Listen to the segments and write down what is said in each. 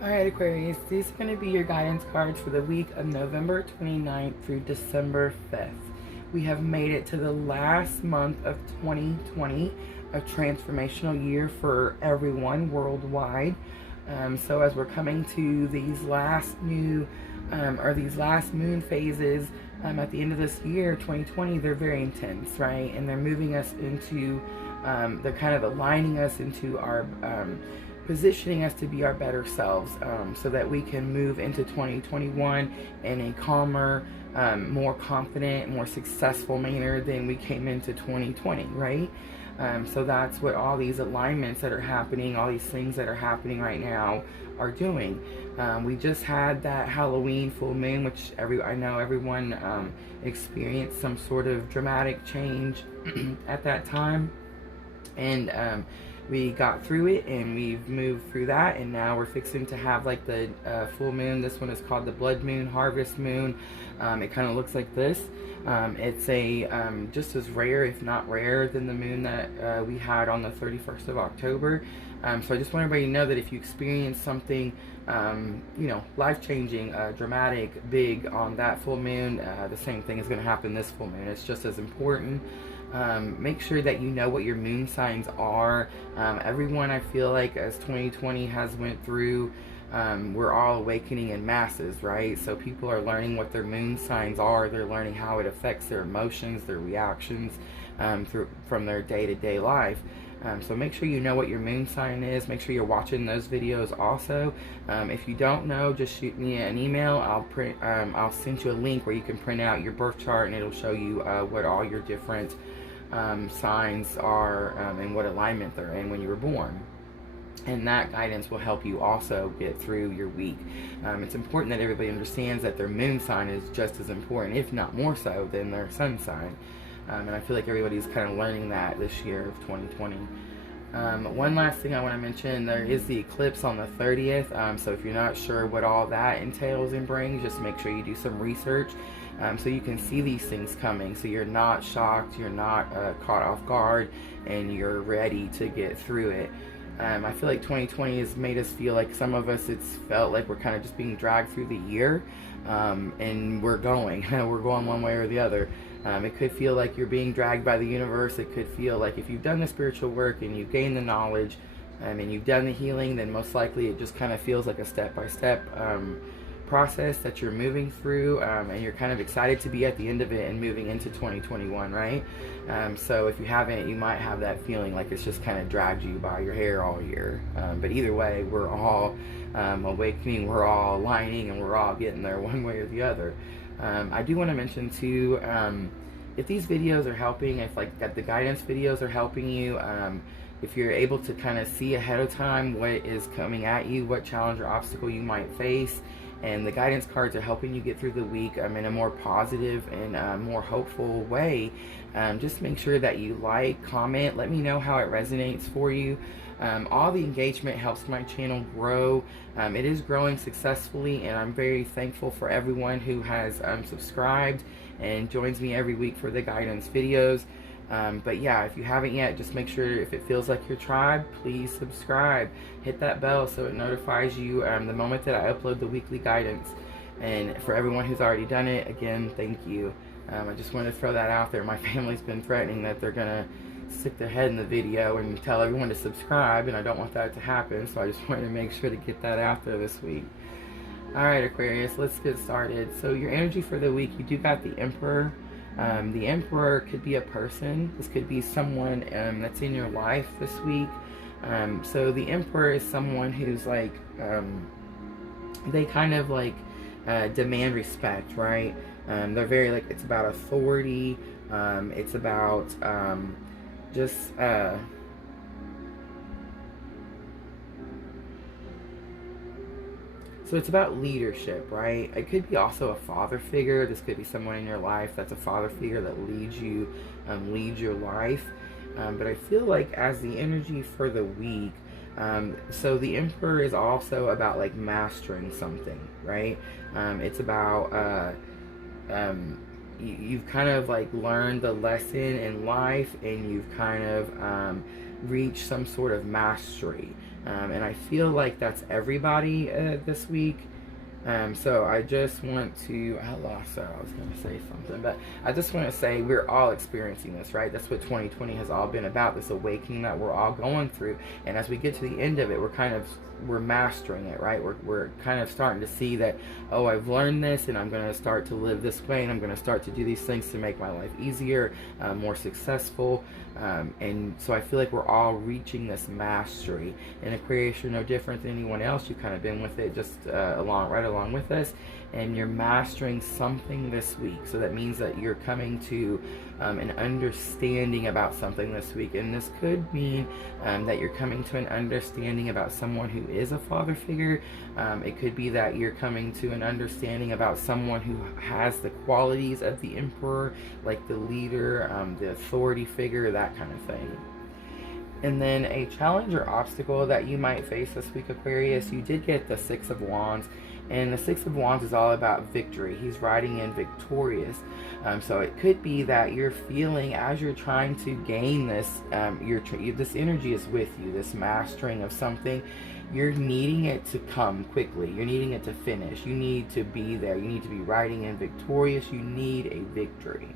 Alright, Aquarius, these are going to be your guidance cards for the week of November 29th through December 5th. We have made it to the last month of 2020, a transformational year for everyone worldwide. So as we're coming to these last these last moon phases at the end of this year, 2020, they're very intense, right? And they're moving us into, they're kind of aligning us into our positioning us to be our better selves, so that we can move into 2021 in a calmer, more confident, more successful manner than we came into 2020, right? So that's what all these alignments that are happening, all these things that are happening right now are doing. We just had that Halloween full moon, which I know everyone experienced some sort of dramatic change at that time. And we got through it and we've moved through that, and now we're fixing to have like the full moon. This one is called the blood moon, harvest moon. It kind of looks like this. It's a just as rare, if not rarer, than the moon that we had on the 31st of October. So I just want everybody to know that if you experience something life-changing, dramatic, big on that full moon, the same thing is going to happen this full moon. It's just as important. Make sure that you know what your moon signs are. Everyone, I feel like, as 2020 has went through, we're all awakening in masses, right? So people are learning what their moon signs are. They're learning how it affects their emotions, their reactions, from their day-to-day life. So make sure you know what your moon sign is. Make sure you're watching those videos also. If you don't know, just shoot me an email. I'll send you a link where you can print out your birth chart, and it'll show you what all your different signs are, and what alignment they're in when you were born. And that guidance will help you also get through your week. It's important that everybody understands that their moon sign is just as important, if not more so, than their sun sign. And I feel like everybody's kind of learning that this year of 2020. One last thing I want to mention, there is the eclipse on the 30th. So if you're not sure what all that entails and brings, just make sure you do some research, so you can see these things coming, so you're not shocked, you're not caught off guard, and you're ready to get through it. I feel like 2020 has made us feel like, some of us, it's felt like we're kind of just being dragged through the year, and we're going one way or the other. It could feel like you're being dragged by the universe. It could feel like if you've done the spiritual work and you've gained the knowledge, and you've done the healing, then most likely it just kind of feels like a step-by-step process that you're moving through, and you're kind of excited to be at the end of it and moving into 2021, right? So if you haven't, you might have that feeling like it's just kind of dragged you by your hair all year. But either way, we're all awakening, we're all aligning, and we're all getting there one way or the other. I do want to mention too, if these videos are helping, if like the guidance videos are helping you, if you're able to kind of see ahead of time what is coming at you, what challenge or obstacle you might face, and the guidance cards are helping you get through the week in a more positive and more hopeful way, just make sure that you like, comment, let me know how it resonates for you. All the engagement helps my channel grow. It is growing successfully, and I'm very thankful for everyone who has subscribed and joins me every week for the guidance videos. But yeah, if you haven't yet, just make sure, if it feels like your tribe, please subscribe. Hit that bell so it notifies you the moment that I upload the weekly guidance. And for everyone who's already done it, again, thank you. I just wanted to throw that out there. My family's been threatening that they're going to stick their head in the video and tell everyone to subscribe, and I don't want that to happen, so I just wanted to make sure to get that out there this week. Alright, Aquarius, let's get started. So your energy for the week, you do got the Emperor. The Emperor could be a person. This could be someone that's in your life this week. So the Emperor is someone who's like, they kind of like demand respect, right? They're very like, it's about authority. It's about so it's about leadership, right? It could be also a father figure. This could be someone in your life that's a father figure that leads you, leads your life. But I feel like as the energy for the week, so the Emperor is also about like mastering something, right? It's about you've kind of like learned the lesson in life, and you've kind of reach some sort of mastery. And I feel like that's everybody this week. So I just want to, I lost it. I was going to say something, but I just want to say we're all experiencing this, right? That's what 2020 has all been about, this awakening that we're all going through. And as we get to the end of it, we're mastering it, right? We're kind of starting to see that, oh, I've learned this, and I'm going to start to live this way, and I'm going to start to do these things to make my life easier, more successful. And so I feel like we're all reaching this mastery. And Aquarius, you're no different than anyone else. You've kind of been with it just right along with us, and you're mastering something this week. So that means that you're coming to an understanding about something this week, and this could mean that you're coming to an understanding about someone who is a father figure. It could be that you're coming to an understanding about someone who has the qualities of the emperor, like the leader, the authority figure, that kind of thing. And then a challenge or obstacle that you might face this week, Aquarius, you did get the Six of Wands. And the Six of Wands is all about victory. He's riding in victorious. So it could be that you're feeling, as you're trying to gain this, this energy is with you, this mastering of something. You're needing it to come quickly. You're needing it to finish. You need to be there. You need to be riding in victorious. You need a victory.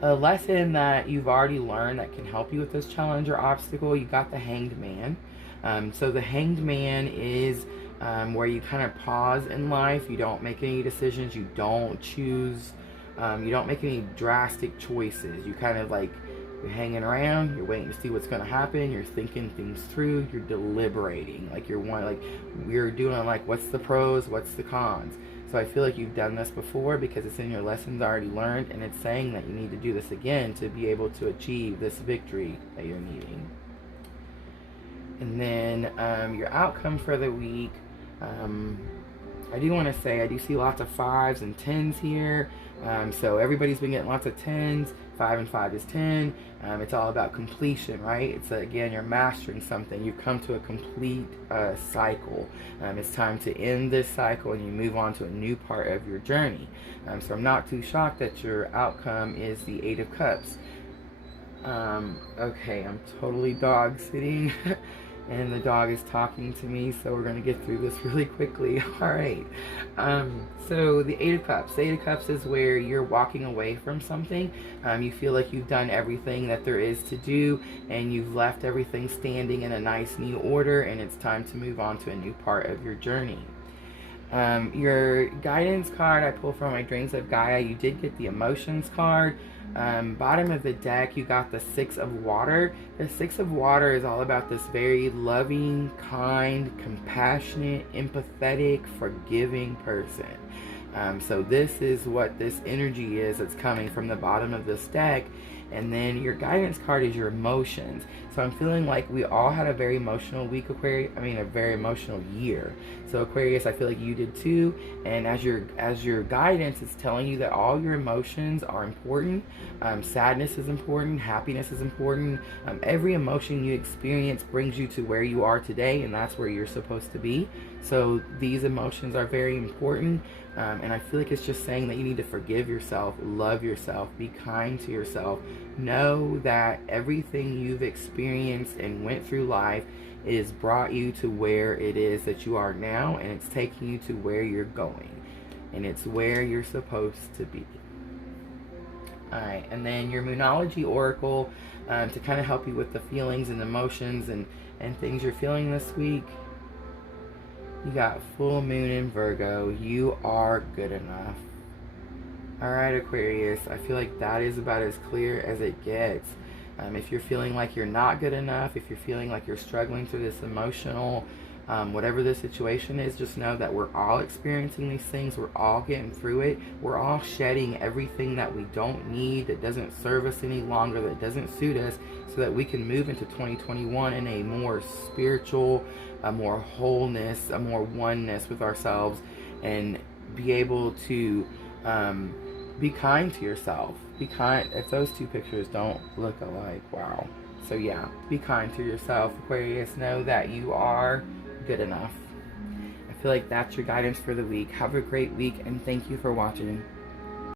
A lesson that you've already learned that can help you with this challenge or obstacle, you got the Hanged Man. So the Hanged Man is where you kind of pause in life. You don't make any decisions. You don't choose. You don't make any drastic choices. You kind of like, you're hanging around. You're waiting to see what's going to happen. You're thinking things through. You're deliberating. Like you're doing like, what's the pros? What's the cons? So I feel like you've done this before because it's in your lessons already learned, and it's saying that you need to do this again to be able to achieve this victory that you're needing. And then your outcome for the week, I do want to say I do see lots of 5s and 10s here. So everybody's been getting lots of 10s. 5 and 5 is 10. It's all about completion, right? It's again, you're mastering something. You've come to a complete cycle. It's time to end this cycle and you move on to a new part of your journey. So I'm not too shocked that your outcome is the 8 of Cups. Okay, I'm totally dog sitting. And the dog is talking to me, so we're going to get through this really quickly. All right. So the 8 of Cups. The 8 of Cups is where you're walking away from something. You feel like you've done everything that there is to do, and you've left everything standing in a nice, neat order, and it's time to move on to a new part of your journey. Your guidance card I pulled from my Dreams of Gaia, you did get the Emotions card. Bottom of the deck, you got the 6 of Water. The 6 of Water is all about this very loving, kind, compassionate, empathetic, forgiving person. So this is what this energy is that's coming from the bottom of this deck. And then your guidance card is your emotions. So I'm feeling like we all had a very emotional week, Aquarius. I mean, a very emotional year. So Aquarius, I feel like you did too. And as your guidance, it's telling you that all your emotions are important. Sadness is important. Happiness is important. Every emotion you experience brings you to where you are today, and that's where you're supposed to be. So these emotions are very important. And I feel like it's just saying that you need to forgive yourself, love yourself, be kind to yourself. Know that everything you've experienced and went through life is brought you to where it is that you are now, and it's taking you to where you're going. And it's where you're supposed to be. Alright, and then your Moonology Oracle, to kind of help you with the feelings and emotions and things you're feeling this week. You got full moon in Virgo. You are good enough. Alright, Aquarius. I feel like that is about as clear as it gets. If you're feeling like you're not good enough, if you're feeling like you're struggling through this emotional, whatever the situation is, just know that we're all experiencing these things. We're all getting through it. We're all shedding everything that we don't need, that doesn't serve us any longer, that doesn't suit us, so that we can move into 2021 in a more spiritual, a more wholeness, a more oneness with ourselves, and be able to be kind to yourself. Be kind. If those two pictures don't look alike, wow. So yeah, be kind to yourself, Aquarius. Know that you are good enough. I feel like that's your guidance for the week. Have a great week, and thank you for watching.